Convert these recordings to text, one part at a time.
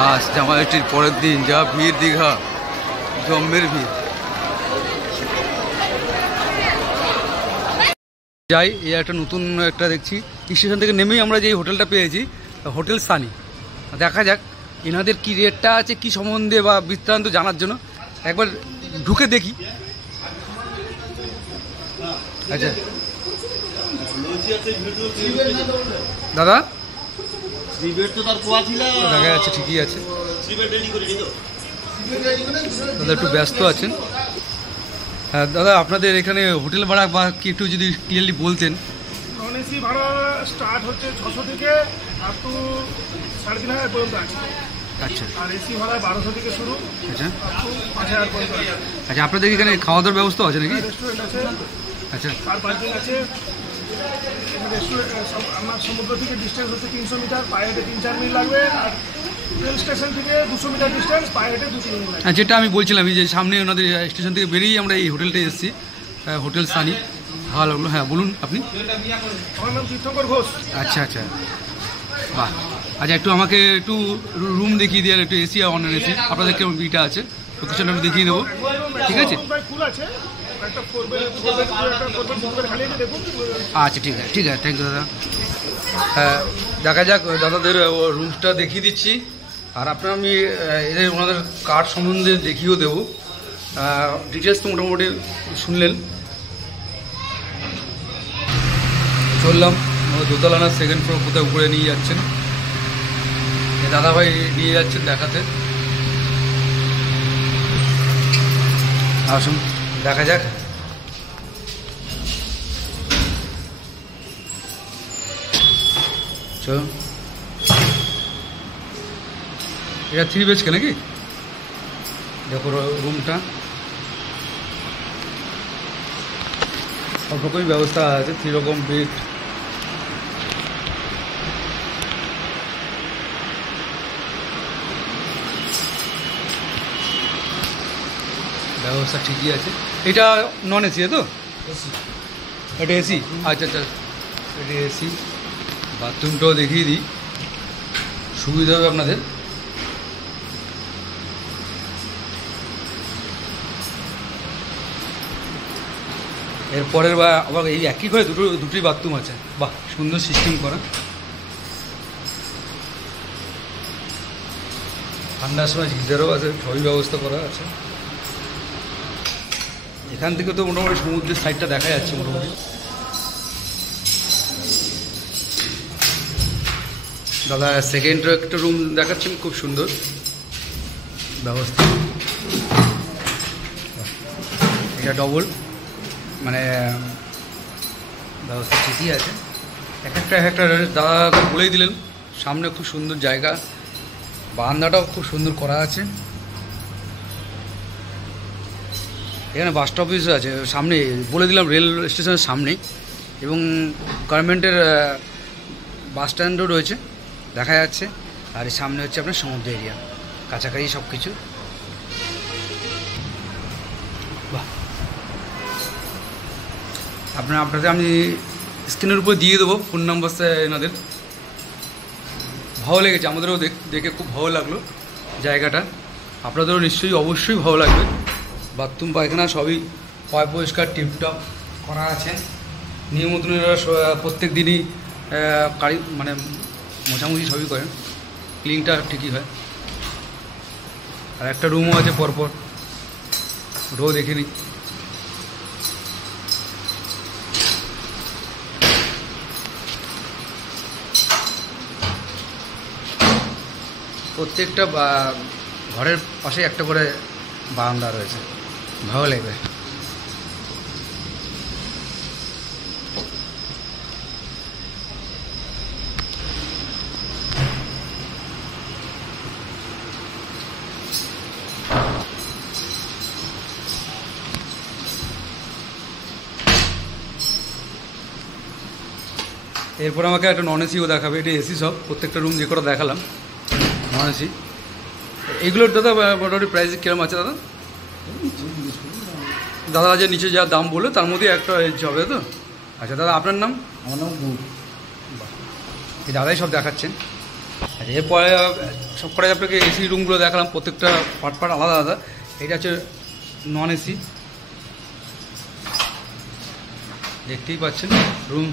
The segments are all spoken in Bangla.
রাস জামাইটির পরের দিন যা ভিড় দীঘা, জম্মের ভিড়। যাই, এই একটা নতুন একটা দেখছি স্টেশন থেকে নেমেই আমরা যে হোটেলটা পেয়েছি, হোটেল সানি। দেখা যাক এনাদের কি রেটটা আছে, কি সম্বন্ধে বা বৃত্তান্ত জানার জন্য একবার ঢুকে দেখি। আচ্ছা দাদা, দেখা যাচ্ছে ঠিকই আছে, দাদা একটু ব্যস্ত আছেন। হ্যাঁ দাদা, আপনাদের এখানে হোটেল ভাড়া বা কি একটু যদি ক্লিয়ারলি বলতেন। নন এসি ভাড়া স্টার্ট হচ্ছে 600 থেকে আপ টু 3,500 পর্যন্ত আছে। আচ্ছা, আর এসি ভাড়া 1200 থেকে শুরু, আচ্ছা আপ টু 5,000 পর্যন্ত আছে। আচ্ছা, আপনাদের এখানে খাওয়া দাওয়ার ব্যবস্থা আছে নাকি? রেস্টুরেন্ট আছে, আচ্ছা, কার পার্কিং আছে। রেস্টুরেন্ট আমার সমুদ্র থেকে ডিস্টেন্স হচ্ছে 300 মিটার, পায়ে হেঁটে 3-4 মিনিট লাগবে। আর রেল স্টেশন থেকে 200 মিটার ডিস্টেন্স, পায়ে হেঁটে 2-3 মিনিট লাগবে। যেটা আমি বলছিলাম যে সামনে ওনাদের স্টেশন থেকে বেরিয়েই আমরা এই হোটেলটা এসেছি, হোটেল সানি। ভালো লাগলো। হ্যাঁ বলুন আপনি। আমার নাম তীর্থঙ্কর ঘোষ। আচ্ছা আচ্ছা, বাহ। আচ্ছা, একটু আমাকে একটু রুম দেখিয়ে দিয়ে, একটু এসি আর নন এসি আপনাদের কেমন বিটা আছে, লোকেশনটা আমি দেখিয়ে দেবো, ঠিক আছে? ফুল আছে, একটা করবে খালি আছে, দেখুন। আচ্ছা ঠিক আছে, ঠিক আছে, থ্যাংক ইউ দাদা। হ্যাঁ দেখা যাক, দাদাদের রুমটা দেখিয়ে দিচ্ছি। আর আপনার আমি এদের ওনাদের কার্ড সম্বন্ধে দেখিয়েও দেবো। ডিটেলস তো মোটামুটি শুনলেন। চললাম দোতলা না সেকেন্ড ফ্লোর, কোথায় উপরে নিয়ে যাচ্ছেন দাদাভাই, নিয়ে যাচ্ছেন দেখাতে। আসুন দেখা যাক। চলুন, এটা 3 BHK নাকি? দেখো রুমটা সব রকমই ব্যবস্থা আছে, 3 রকম বেড। ব্যবস্থা ঠিকই আছে। এটা নন এসি তো? এটা এসি? আচ্ছা আচ্ছা, এটা এসি। বাথরুমটাও দেখিয়ে দিই, সুবিধা হবে আপনাদের। এরপরের বা আবার এই একই ঘরে দুটি বাথরুম আছে। বাহ, সুন্দর সিস্টেম করা। ঠান্ডার সময় হিটারও আছে, সবই ব্যবস্থা করা আছে। এখান থেকে তো মোটামুটি সমুদ্রের সাইডটা দেখা যাচ্ছে মোটামুটি। দাদা সেকেন্ড একটা রুম দেখাচ্ছেন, খুব সুন্দর ব্যবস্থা। এটা ডবল, মানে ব্যবস্থা ঠিকই আছে। এক একটা দাদা বলেই দিলেন। সামনে খুব সুন্দর জায়গা, বারান্দাটাও খুব সুন্দর করা আছে। এখানে বাস স্টপেজও আছে সামনে, বলে দিলাম রেল স্টেশনের সামনেই, এবং গার্মেন্টের বাস স্ট্যান্ডও রয়েছে দেখা যাচ্ছে। আর এই সামনে হচ্ছে আপনার সমুদ্র এরিয়া, কাছাকাছি সব কিছু। বাহ, আপনাদের আমি স্ক্রিনের উপর দিয়ে দেবো ফোন নাম্বারটা এনাদের। ভালো লেগেছে, আমাদেরও দেখে খুব ভালো লাগলো জায়গাটা। আপনাদেরও নিশ্চয়ই অবশ্যই ভালো লাগবে। বাথরুম পায়খানা সবই পয় পরিষ্কার টিপটপ করা আছে। নিয়মিত প্রত্যেক দিনই মানে মোছামুছি সবই করেন, ক্লিনটা ঠিকই হয়। আর একটা রুমও আছে পরপর, ওটাও দেখে নিই। প্রত্যেকটা ঘরের পাশে একটা করে বারান্দা রয়েছে, ভালো লাগবে। এরপর আমাকে একটা নন এসিও দেখাবে। এটা এসি সব, প্রত্যেকটা রুম যে কটা দেখালাম নন এসি। এগুলোর দাদা মোটামুটি প্রাইস কীরকম আছে দাদা? দাদা যে নিচে যা দাম বললো তার মধ্যে একটা হবে তো? আচ্ছা দাদা, আপনার নাম? আমার নাম গুড়। এই দাদাই সব দেখাচ্ছেন। আচ্ছা, এরপরে সব করে আপনাকে এসি রুমগুলো দেখালাম, প্রত্যেকটা পার্ট পার্ট আলাদা আলাদা। এটা হচ্ছে নন এসি, দেখতেই পাচ্ছেন। রুম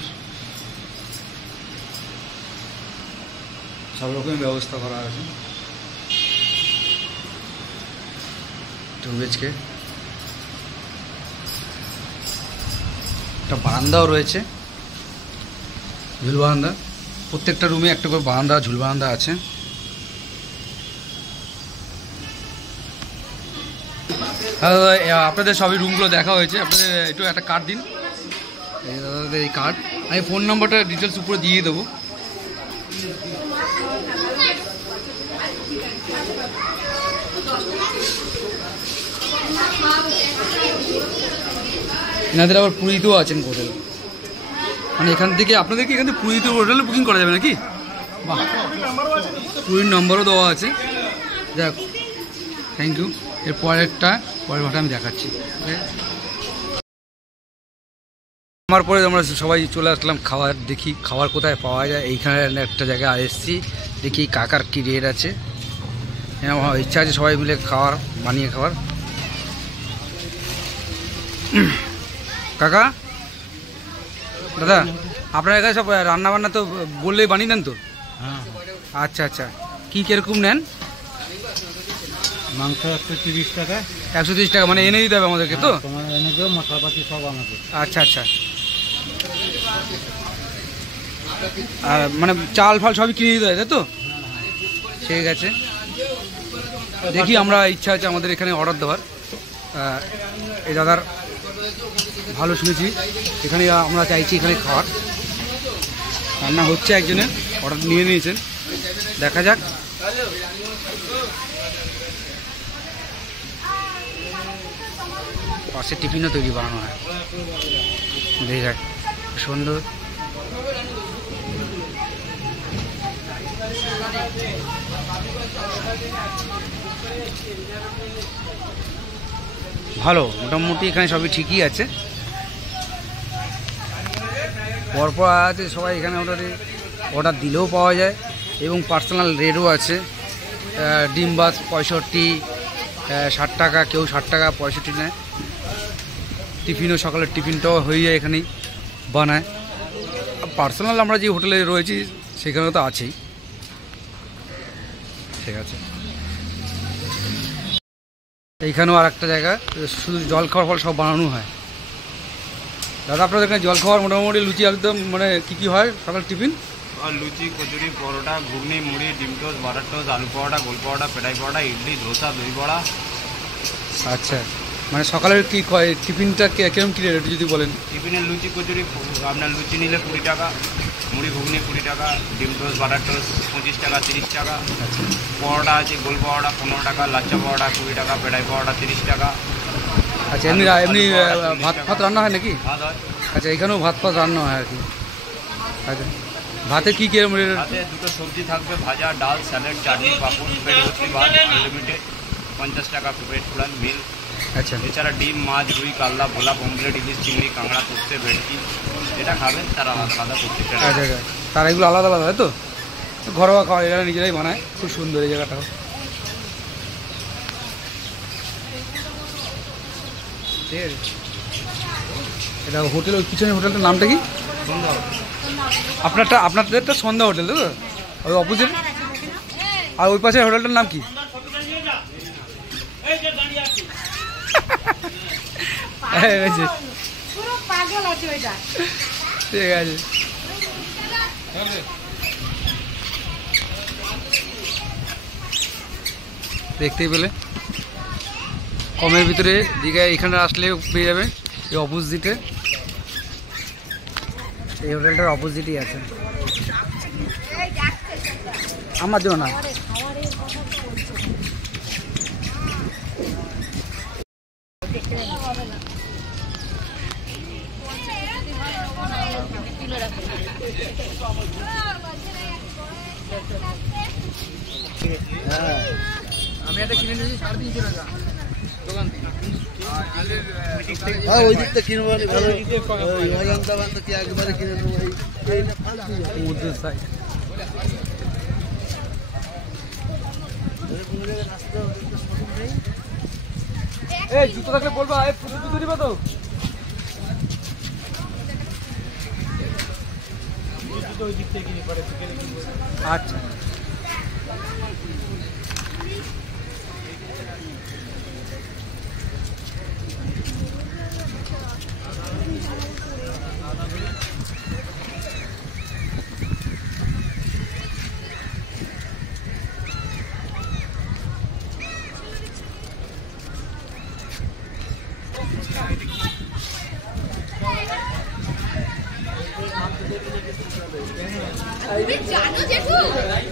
সব রকমের ব্যবস্থা করা আছে। 2 BHK, একটা বারান্দাও রয়েছে, ঝুল বারান্দা। প্রত্যেকটা রুমে একটা করে বারান্দা, ঝুল বারান্দা আছে। আপনাদের সবই রুমগুলো দেখা হয়েছে। আপনাদের একটু একটা কার্ড দিন, এই দাদাদের এই কার্ড। আমি ফোন নাম্বারটা ডিটেলস উপরে দিয়ে দেবো। এনাদের আবার পুরীতেও আছেন হোটেল, মানে এখান থেকে আপনাদেরকে এখান থেকে পুরীতে হোটেলে বুকিং করা যাবে নাকি? বাহ, পুরীর নম্বরও দেওয়া আছে। যাক, থ্যাংক ইউ। এর পরের ঘটনা আমি দেখাচ্ছি। আমার পরে আমরা সবাই চলে আসলাম খাবার, দেখি খাবার কোথায় পাওয়া যায়। এইখানে একটা জায়গায় এসেছি, দেখি কাকার কী রেট আছে। আমার ইচ্ছা আছে সবাই মিলে খাবার বানিয়ে খাবার। কাকা, দাদা, আপনার কাছে সব রান্নাবান্না তো বললেই বানিয়ে দেন তো? হ্যাঁ। আচ্ছা আচ্ছা, কী কীরকম নেন? মাংস 130 টাকা। 130 টাকা, মানে এনে দিতে হবে আমাদেরকে তো? তোমার এনে দেবো, মশলাপাতি সব আমাকে। আচ্ছা আচ্ছা, আর মানে চাল ফাল সবই কিনে দিতে হয় তাই তো? ঠিক আছে, দেখি আমরা ইচ্ছা আছে আমাদের এখানে অর্ডার দেওয়ার। এই দাদার ভালো শুনেছি, এখানে আমরা চাইছি এখানে খাওয়ার। রান্না হচ্ছে, একজনের অর্ডার নিয়ে নিয়েছেন, দেখা যাক। পাশে টিফিনও তৈরি বানানো হয়, দেখা যাক, সুন্দর। ভালো, মোটামুটি এখানে সবই ঠিকই আছে। পরপর আছে সবাই এখানে অর্ডার দিলেও পাওয়া যায় এবং পার্সোনাল রেটও আছে। ডিম বাস 65, 60 টাকা, কেউ 60 টাকা 65 নেয়। টিফিনও, সকালের টিফিনটাও হয়ে যায় এখানেই বানায়। পার্সোনাল আমরা যে হোটেলে রয়েছি সেখানেও তো আছেই। ঠিক আছে, এইখানেও আর একটা জায়গা, শুধু জল খাওয়ার ফল সব বানানো হয়। দাদা, আপনাদের এখানে জল খাওয়ার মোটামুটি লুচি একদম মানে কী কী হয় সকাল টিফিন? और लुची, कचुरी, परोटा, घुगनी, मुड़ी, डिम टोस्ट, बाटर टोस्ट, आलू परोटा, गोल परोटा, पेटाई परोटा, इडली, डोसा, दही बड़ा। আচ্ছা, মানে সকালের কি টিফিনটা কিরকম কী রেট যদি বলেন? টিফিনের লুচি কচুরি, আপনার লুচি নিলে 20 টাকা, মুড়ি ঘুগনি 20 টাকা, ডিম টোস্ট, বাটার টোস্ট 25 টাকা, 30 টাকা। আচ্ছা, পরোটা আছে, গোল পরোটা 15 টাকা, লাচ্চা পরোটা 20 টাকা, পেটাই পরোটা 30 টাকা। আচ্ছা, এমনি এমনি ভাত ফাত রান্না হয় নাকি? ভাত হয়। আচ্ছা, এখানেও ভাত ফাত রান্না হয় আর কি। আচ্ছা, ভাতে কী কীরকম রেট? সাথে দুটো সবজি থাকবে, ভাজা, ডাল, স্যালাড, চাটনি, পাপড়, পেট ভর্তি ভাত, আনলিমিটেড 50 টাকা পেট ফুলান মিল। আচ্ছা, এছাড়া ডিম, মাছ, রুই, কাল্লা, ভোলা, পমফ্লেট, ইলিশ, চিংড়ি, কাঁকড়া, তোস্তে, ভেটকি, যেটা খাবেন তারা আলাদা আলাদা প্রত্যেকটা। আচ্ছা আচ্ছা, তারা এগুলো আলাদা আলাদা তাই তো? ঘরোয়া খাওয়া, এরা নিজেরাই বানায়, খুব সুন্দর এই জায়গাটাও। ঠিক আছে, এটা হোটেল, ওই পিছনের হোটেলটার নামটা কি? আপনাদেরটা সন্ধ্যা হোটেল তো? ওই অপোজিট। আর ওই পাশের হোটেলটার নাম কি? ঠিক আছে, দেখতেই পেলে কমের ভিতরে দীঘায় এখানে আসলে পেয়ে যাবে। এই অপোজিটে, এই হোটেলটার অপোজিটই আছে। আমার জন্য না, আমি একটা কিনে নিয়েছি 350 টাকা দোকান থেকে। ওই দিকটা কিনবো, ভালো অজান্তা বান্ধব কি একবারে কিনে নেবো। সমুদ্রের সাইড এই জুতো থাকলে বলবা, এই পুজো জুতো দিবা তো? আচ্ছা তুমি জানো জেঠু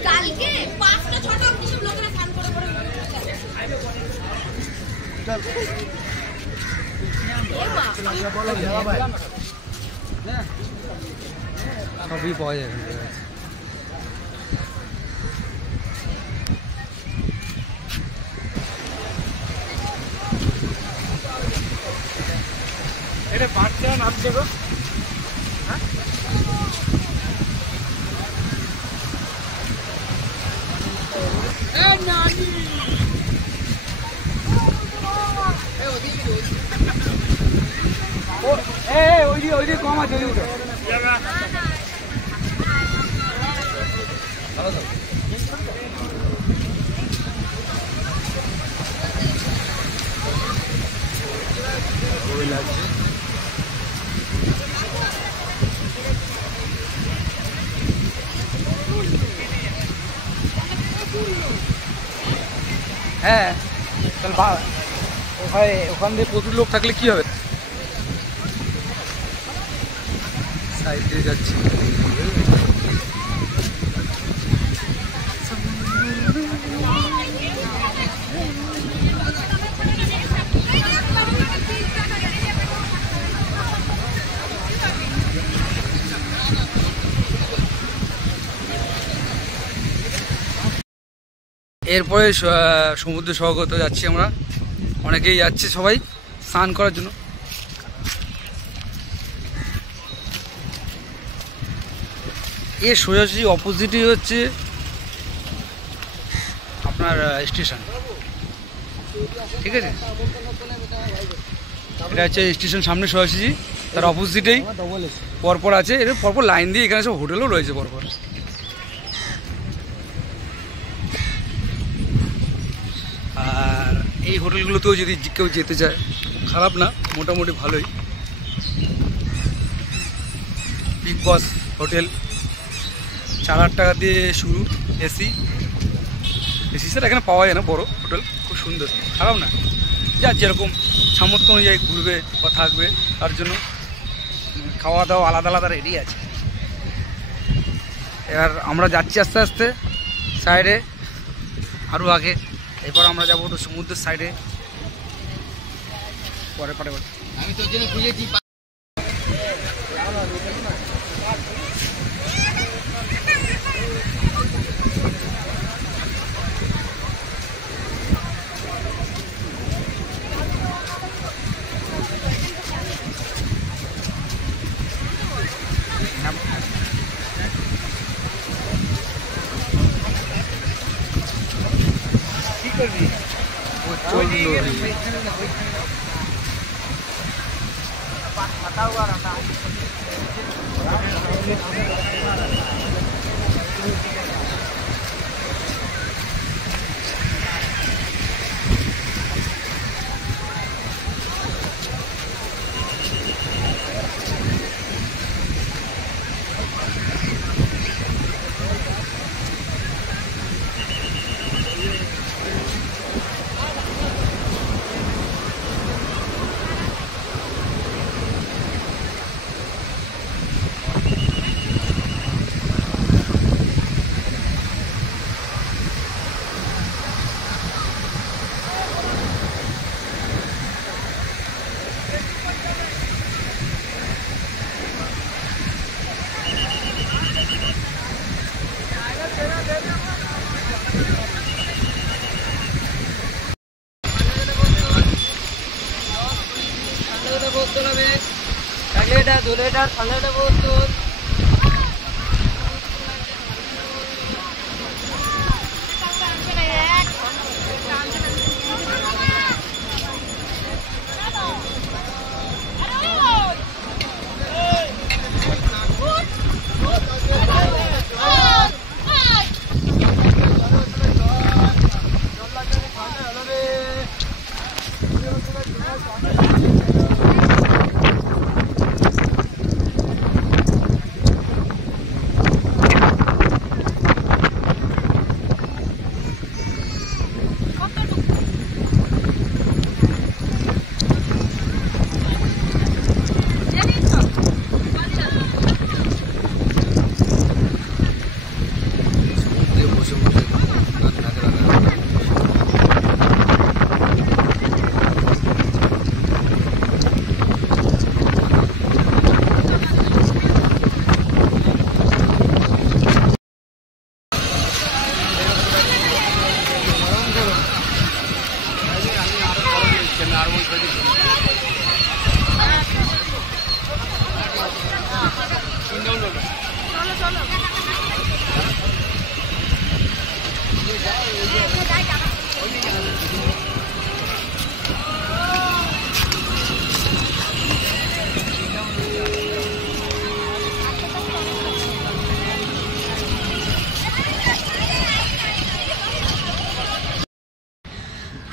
কালকে 5টা 6টা কিছু লোকেরা স্নান করে করে সবই পাওয়া যায়। এটা বাচ্চা নামছে গো। ওইদিকে কম আছে, ওইদিকে হ্যাঁ। তাহলে ওখান দিয়ে প্রচুর লোক থাকলে কি হবে? সাইড দিয়ে যাচ্ছি। এরপরে সমুদ্র সৈকতে যাচ্ছি আমরা, অনেকেই যাচ্ছে সবাই স্নান করার জন্য। এর সোজাসুজি অপোজিটই হচ্ছে আপনার স্টেশন, ঠিক আছে? এটা হচ্ছে স্টেশন সামনে সোজাসুজি, তার অপোজিটেই পরপর আছে, এর পরপর লাইন দিয়ে এখানে সব হোটেলও রয়েছে পরপর। আর এই হোটেলগুলোতেও যদি কেউ যেতে চায়, খারাপ না, মোটামুটি ভালোই। বিগ বস হোটেল 4,000 টাকা দিয়ে শুরু, এসি সেট এখানে পাওয়া যায় না, বড় হোটেল, খুব সুন্দর, খারাপ না। যার যেরকম সামর্থ্য অনুযায়ী ঘুরবে বা থাকবে তার জন্য খাওয়া দাওয়া আলাদা আলাদা রেডি আছে। এবার আমরা যাচ্ছি আস্তে আস্তে সাইডে আরও আগে, এরপর আমরা যাবো একটু সমুদ্রের সাইডে পরে পরে। আমি তোর জন্য খুঁজেছি।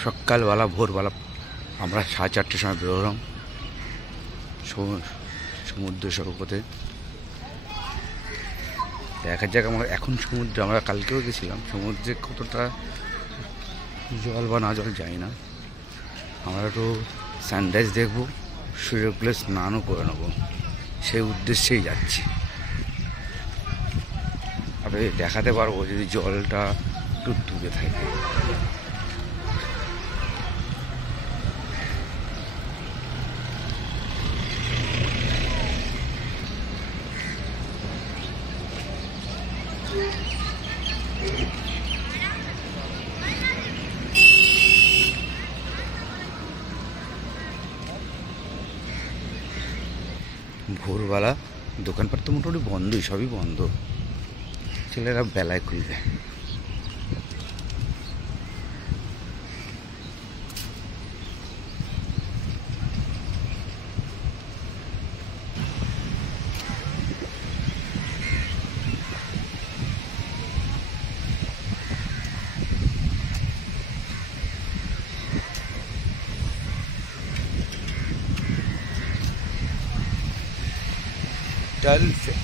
সকালবেলা ভোরবেলা আমরা 4:30টার সময় বেরোলাম সমুদ্র সৈকতে। দেখার জায়গা আমরা এখন সমুদ্রে, আমরা কালকেও গেছিলাম সমুদ্রে, কতটা জল বা না জল যাই না। আমরা একটু সানরাইজ দেখবো, সুইমিং পুলে স্নানও করে নেবো, সেই উদ্দেশ্যেই যাচ্ছি। আপনাদের দেখাতে পারবো যদি জলটা একটু দূরে থাকে। ভোরবেলা দোকানপাট তো মোটামুটি বন্ধই, সবই বন্ধ, ছেলেরা বেলায় খুলবে। डल्फिन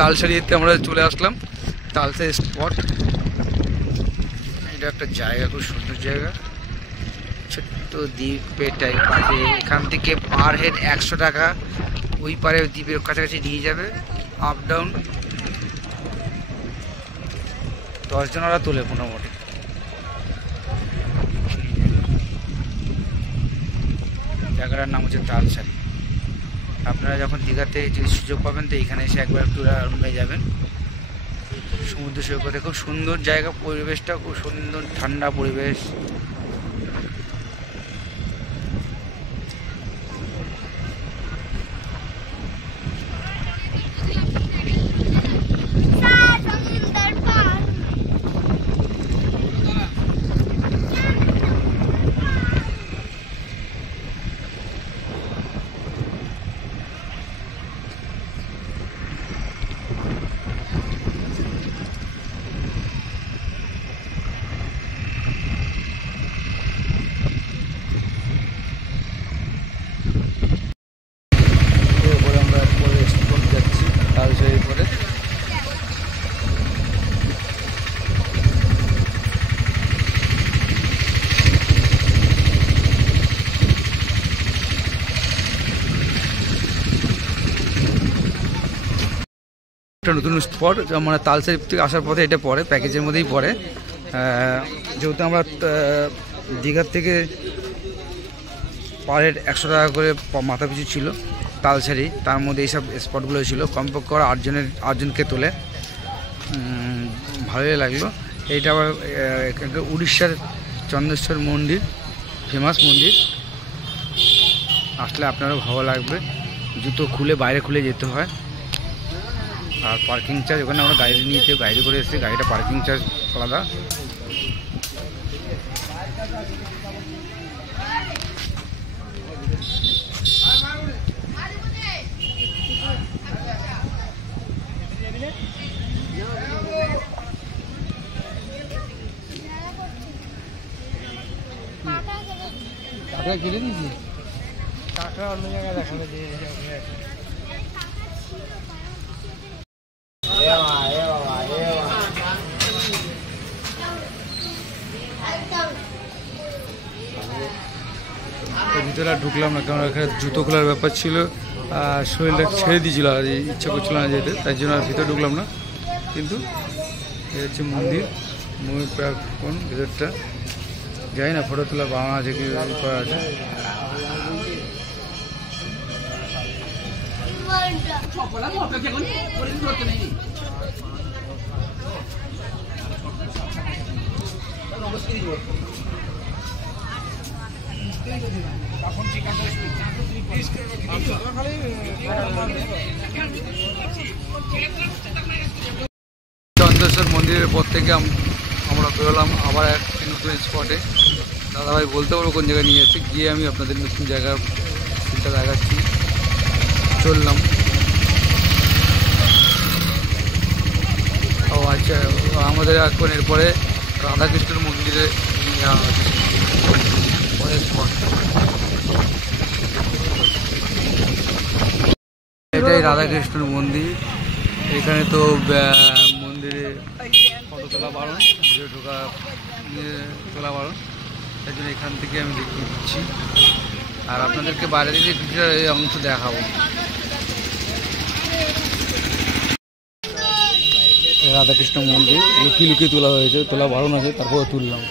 তালসারিতে আমরা চলে আসলাম, তালসারি স্পট। এটা একটা জায়গা, খুব সুন্দর জায়গা, ছোট্ট দ্বীপের টাইপ আছে। এখান থেকে পার হেড 100 টাকা, ওই পারে দ্বীপের কাছাকাছি নিয়ে যাবে। আপ ডাউন 10 জন ওরা তোলে মোটামুটি। জায়গাটার নাম হচ্ছে তালসারি। আপনারা যখন দীঘাতে যদি সুযোগ পাবেন তো এখানে এসে একবার একটু রুমে যাবেন। সমুদ্র সৈকতে খুব সুন্দর জায়গা, পরিবেশটা খুব সুন্দর, ঠান্ডা পরিবেশ। একটা নতুন স্পট, মানে তালসারি থেকে আসার পথে এটা পড়ে, প্যাকেজের মধ্যেই পড়ে। যেহেতু আমরা দীঘার থেকে পার হেড 100 টাকা করে মাথা পিছু ছিল তালসারি, তার মধ্যে এইসব স্পটগুলো ছিল। কমপক্ষে ওরা 8 জনকে তোলে। ভালোই লাগলো। এইটা আবার উড়িষ্যার চন্দ্রেশ্বর মন্দির, ফেমাস মন্দির, আসলে আপনারও ভালো লাগবে। জুতো খুলে বাইরে খুলে যেতে হয়। আর পার্কিং চার্জ ওখানে আমরা গাড়ি নিয়েছি, গাড়ি করে এসেছি, গাড়িটা পার্কিং চার্জ আলাদা। টাকা কিনে দিয়েছি, টাকা অন্য জায়গায় দেখানো দিয়ে ভিতরে ঢুকলাম না, কারণ এখানে জুতো খোলার ব্যাপার ছিল আর শরীরটা ছেড়ে দিয়েছিল, আর ইচ্ছা করছিল না যেতে, তাই জন্য আর ভিতরে ঢুকলাম না। কিন্তু এই হচ্ছে মন্দির, ময়ূর কোন ভিতরটা যাই না, ফটো তোলা বাবা আছে কি করা আছে। চন্দ্রেশ্বর মন্দিরের পর থেকে আমরা বেরোলাম আবার একটি নতুন স্পটে। দাদাভাই বলতে পারবো কোন জায়গায় নিয়ে যাচ্ছে, গিয়ে আমি আপনাদের নতুন জায়গার চিন্তা দেখাচ্ছি। চললাম। ও আচ্ছা, আমাদের এখন এরপরে রাধাকৃষ্ণের মন্দিরে নিয়ে যাওয়া হচ্ছে পরের স্পট। এটাই রাধাকৃষ্ণের মন্দির। এখানে তো মন্দিরে ফটো তোলা বারণ, ভিডিও ঢোকা তোলা বারণ, তাই জন্য এখান থেকে আমি দেখিয়ে দিচ্ছি। আর আপনাদেরকে বাইরে থেকে কিছুটা এই অংশ দেখাবো। রাধাকৃষ্ণ মন্দির লুকিয়ে লুকিয়ে তোলা হয়েছে, তোলা বারণ আছে, তারপরে তুললাম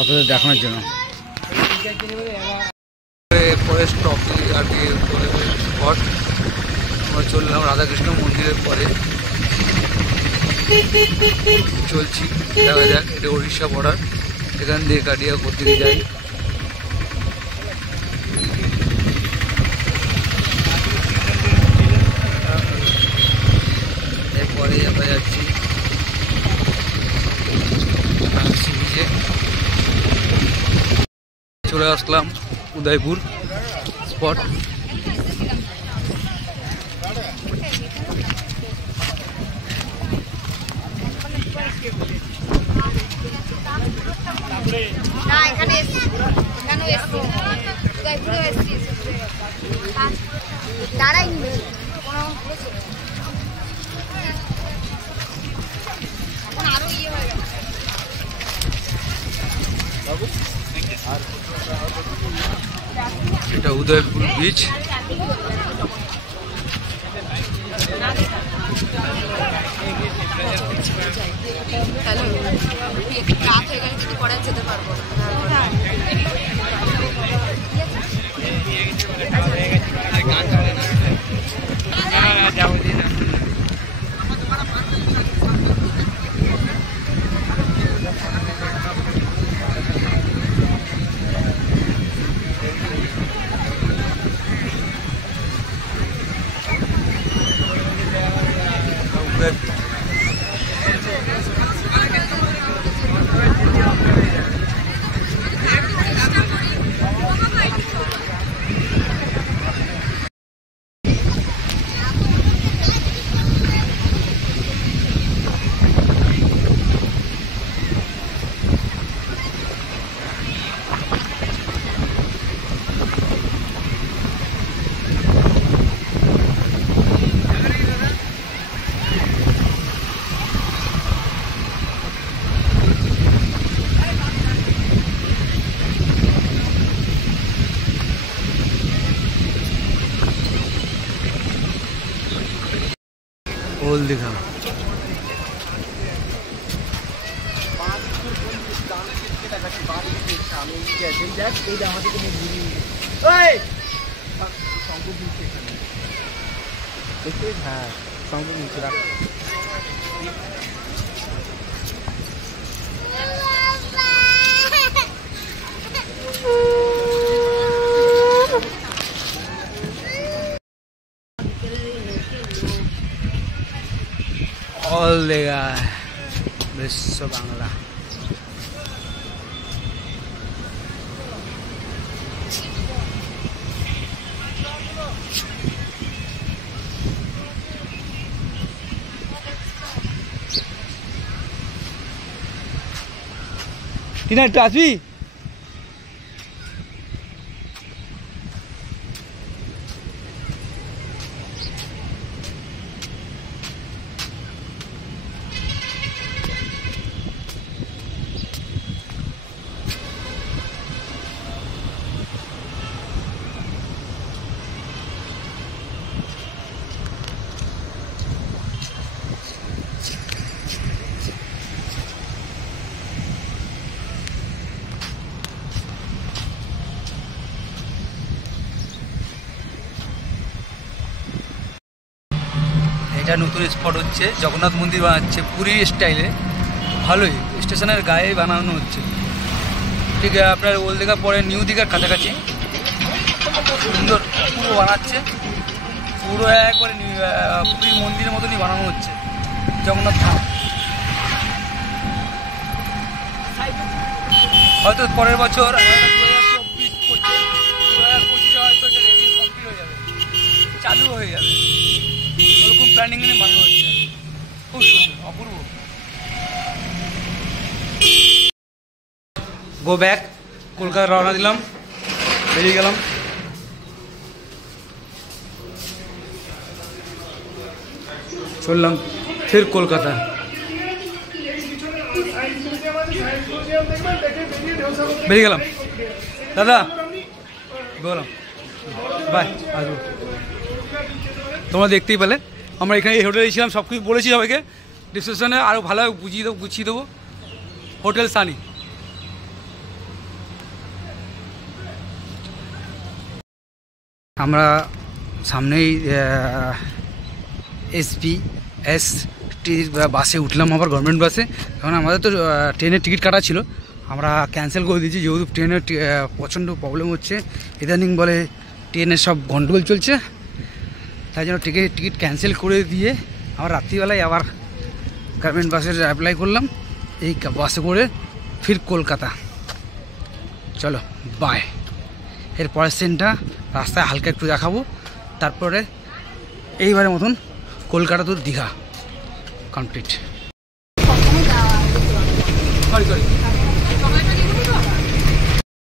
আপনাদের দেখানোর জন্য। পরে স্টপ আর কি স্পট আমরা চললাম রাধাকৃষ্ণ মন্দিরের পরে চলছি। দেখা যাক, এটা উড়িষ্যা বর্ডার, এখান দিয়ে কাটিয়া করতে যাই। এরপরে আমরা যাচ্ছি সি বিচে। চলে আসলাম উদয়পুর স্পট। না এখানে দাঁড়াই আরো ইয়ে হয়ে গেছে। এটা উদয়পুর বিচ। হ্যালো, রাত হয়ে গেলে কিন্তু পরে যেতে পারবো না। ওল দীঘা। হ্যাঁ অল দেখা বিশ্ব বাংলা। টিনা একটু আসবি? এটা নতুন স্পট হচ্ছে, জগন্নাথ মন্দির বানাচ্ছে পুরীর স্টাইলে, ভালোই স্টেশনের গায়ে বানানো হচ্ছে। ঠিক আছে, আপনার ওল্ড দীঘা পরে নিউ দীঘার কাছাকাছি সুন্দর পুরো বানাচ্ছে, পুরো একবারে পুরীর মন্দিরের মতনই বানানো হচ্ছে জগন্নাথ ধাম। হয়তো পরের বছর 2024 হয়তো রেডি কমপ্লিট হয়ে যাবে, চালু হয়ে যাবে, ওরকম প্ল্যানিং নিয়ে বানানো হচ্ছে। খুব সুন্দর, অপূর্ব। গো ব্যাক, কলকাতা রওনা দিলাম, বেরিয়ে গেলাম। চললাম ফের কলকাতা। বেরিয়ে গেলাম দাদা, বললাম বাই, আসবো। তোমরা দেখতেই পেলে আমরা এখানে এই হোটেলে ছিলাম, সব কিছু বলেছি সবাইকে, ডিসক্রিপশনে আরও ভালোভাবে গুছিয়ে দেবো। হোটেল সানি। আমরা সামনেই এসপিএসটির বাসে উঠলাম, আবার গভর্নমেন্ট বাসে। কারণ আমাদের তো ট্রেনের টিকিট কাটা ছিল, আমরা ক্যান্সেল করে দিয়েছি, যেহেতু ট্রেনের প্রচণ্ড প্রবলেম হচ্ছে ইদানিং, বলে ট্রেনের সব গন্ডগোল চলছে, তাই জন্য টিকিট ক্যান্সেল করে দিয়ে আবার রাত্রিবেলায় আবার গভর্নমেন্ট বাসের অ্যাপ্লাই করলাম, এই বাসে করে ফির কলকাতা। চলো বাই। এর পরের ট্রেনটা রাস্তায় হালকা একটু দেখাবো, তারপরে এইবারের মতন কলকাতা তো দীঘা কমপ্লিট।